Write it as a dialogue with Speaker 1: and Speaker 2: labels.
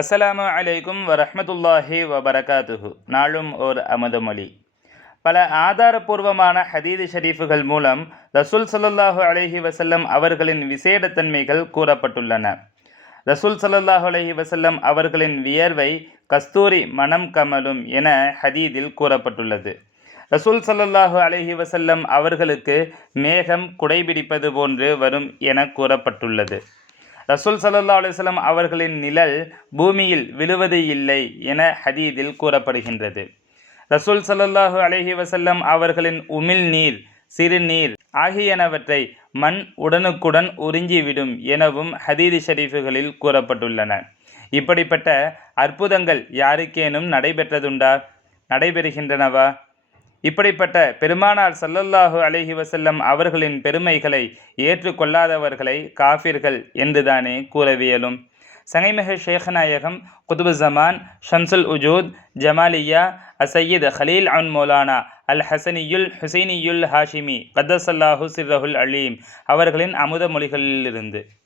Speaker 1: அஸ்ஸலாமு அலைக்கும் வரஹ்மத்துல்லாஹி வபரகாத்துஹு. நாளும் ஓர் அமுதமொழி பல ஆதாரபூர்வமான ஹதீது ஷரீஃபுகள் மூலம் ரசூல் ஸல்லல்லாஹு அலைஹி வசல்லம் அவர்களின் விசேடத்தன்மைகள் கூறப்பட்டுள்ளன. ரசூல் ஸல்லல்லாஹு அலஹி வசல்லம் அவர்களின் வியர்வை கஸ்தூரி மனம் கமலும் என ஹதீதில் கூறப்பட்டுள்ளது. ரசூல் ஸல்லல்லாஹு அலைஹி வசல்லம் அவர்களுக்கு மேகம் குடைபிடிப்பது போன்று வரும் என கூறப்பட்டுள்ளது. ரசூல் சல்லா அலுவலம் அவர்களின் நிழல் பூமியில் விழுவது இல்லை என ஹதீதில் கூறப்படுகின்றது. ரசூல் ஸல்லல்லாஹு அலஹி வசல்லம் அவர்களின் உமிழ் நீர் சிறுநீர் ஆகியனவற்றை மண் உடனுக்குடன் உறிஞ்சிவிடும் எனவும் ஹதீது ஷரீஃபுகளில் கூறப்பட்டுள்ளன. இப்படிப்பட்ட அற்புதங்கள் யாருக்கேனும் நடைபெற்றதுண்டா? நடைபெறுகின்றனவா? இப்படிப்பட்ட பெருமானார் சல்லல்லாஹு அலஹி வசல்லம் அவர்களின் பெருமைகளை ஏற்றுக்கொள்ளாதவர்களை காஃபிர்கள் என்றுதானே கூறவியலும். சங்கைமிகு ஷேகநாயகம் குதுபு ஜமான் ஷம்சுல் உஜூத் ஜமாலியா அசையீத் ஹலீல் அன் மௌலானா அல் ஹசனியுல் ஹுசைனியுல் ஹாஷிமி கதசல்லாஹு சிர்ரஹுல் அலீம் அவர்களின் அமுத மொழிகளிலிருந்து.